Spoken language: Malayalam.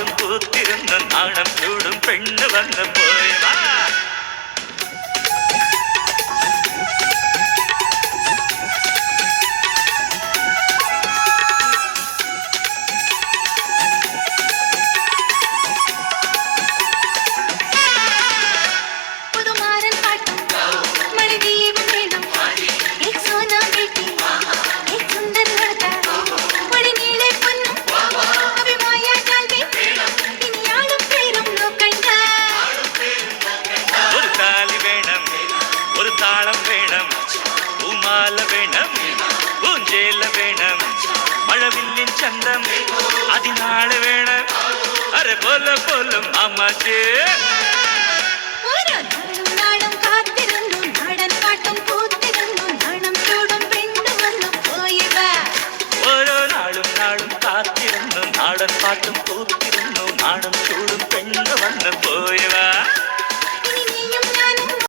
പാട്ടും കൂത്തിരുന്ന് നാണം ചൂടും പെണ്ണ് വന്ന് പോയി വാ. ഒരു താളം വേണം, പൂമാല വേണം, പൂഞ്ചേല വേണം, മഴവില്ലിൻ ചന്തം അതിനാള് വേണം. അരെ പോലെ പോലും അമ്മച്ചേ ഓരോ നാളും നാളും കാത്തിരുന്നു നാടൻ പാട്ടും കൂത്തിരുന്നു നാടും ചൂടും പെണ്ണ് വന്ന് പോയവാ.